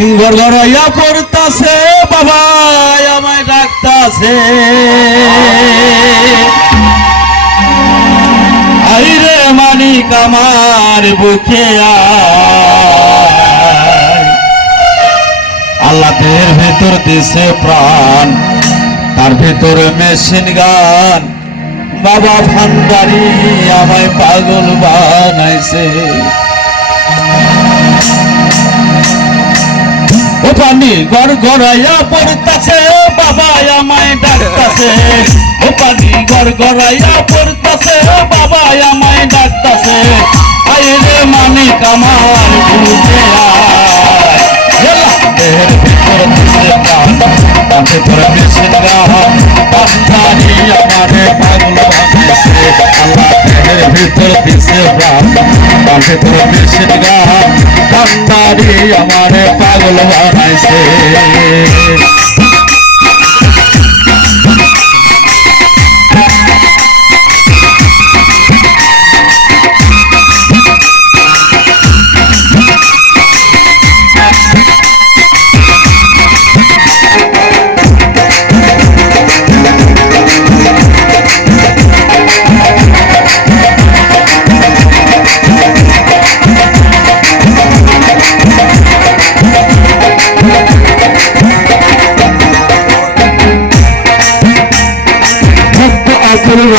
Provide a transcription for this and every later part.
ঘর ঘর ইয়া পড়তাছে বাবা আমায় ডাকতাছে। আইরে মানিক আমার বুকে আয়। আল্লাহ ভেতর দিছে প্রাণ, তার ভেতরে মেশিন গান। বাবা ভান্ডারি আমায় পাগল বানাইছে। পানি গড় গড়াইয়া পড়তাছে বাবা, আমায় ডাকতাছে। ও পানি গড় গড়াইয়া পড়তাছে বাবা, আমায় ডাকতাছে। আইরে মানিক আমার বুঝে আয়। দেহের ভিতর প্রাণ তার ভিতরে গান পান্তারি আমারে পাগল বানাইছে আল্লাহ দেহের ভিতর প্রাণ তার ভিতরে গান পান্তারি আমারে পাগল বানাইছে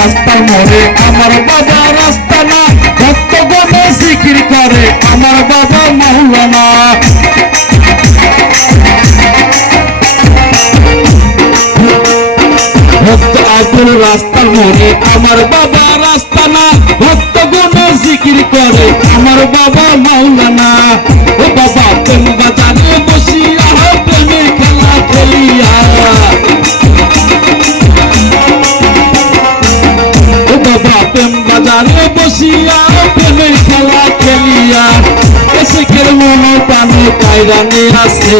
রাস্তার মোড়ে আমার বাবা রাস্তা না ভক্ত গনে জিকির করে, আমার বাবা মৌলানা। ভক্ত আকুল রাস্তার মোড়ে আমার বাবা রাস্তা না ভক্ত গনে জিকির করে, আমার বাবা মৌলানা। ও বাবা পানি আসে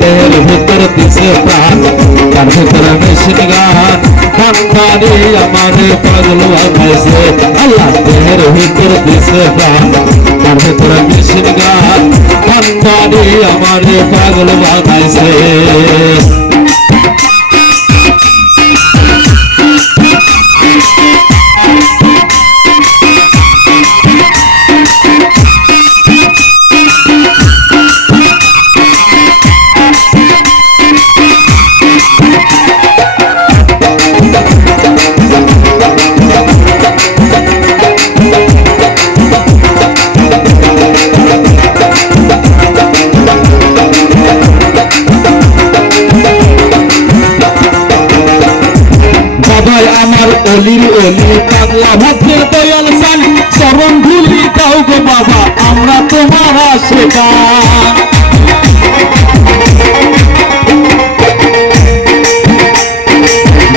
তের ভিতর দিছে প্রাণ, তার ভিতর মেশিন গান। খানদারি আমার পাগল বানাইছে আল্লাহ তের ভিতর দিছে প্রাণ, তার ভিতর মেশিন গান। খানদারি আমার পাগল বানাইছে অলির অলি, পাগলা ভক্তের দয়াল সান চরণ ধুলি দাও গো বাবা, আমরা তোমার আশেকা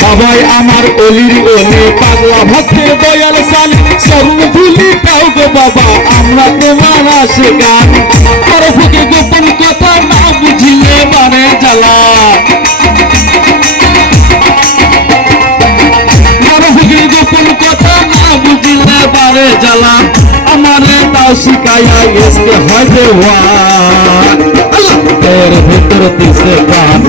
বাবাই আমার অলির অলি, পাগলা ভক্তের দয়াল সান চরণ ধুলি দাও গো বাবা, আমরা তোমার আশেকা আর গোপন কথা আমারে তাও শিখাইয়া এসকে হয় তোর ভিতর দিছে গান,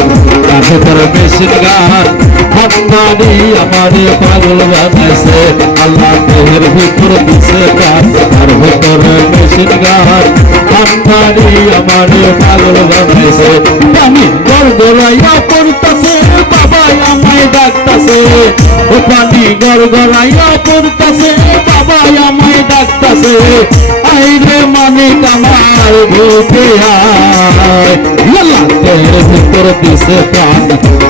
তার ভিতর মেশিন গান। ভন্ডারি আমারে পাগল বানাইছে, আল্লাহ তোর ভিতর দিছে গান, তার ভিতর মেশিন গান। ভন্ডারি আমারে পাগল বানাইছে, আমি গড়গড়াইয়া পড়তাছে, বাবাই আমায় ডাকতাছে। ও পানি গড়গড়াইয়া পড়তাছে বাবাই আমায় ডাকতাছে আইরে মানে আমার ভূতে আয় ইয়াল্লা তোর ভিতর দিছে প্রাণ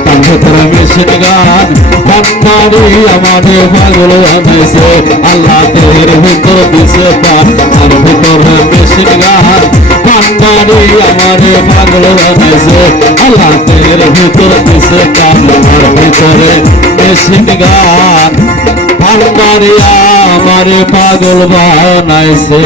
তার ভিতরে মেশিন গান ভান্ডারি আমারে পাগল বানাইছে আল্লাহ তোর ভিতর দিছে প্রাণ তার ভিতরে মেশিন গান ভান্ডারি আমারে পাগল বানাইছে আল্লাহ তোর ভিতর দিছে প্রাণ তার ভিতরে ভান্ডারি আমারে পাগল বানাইছে।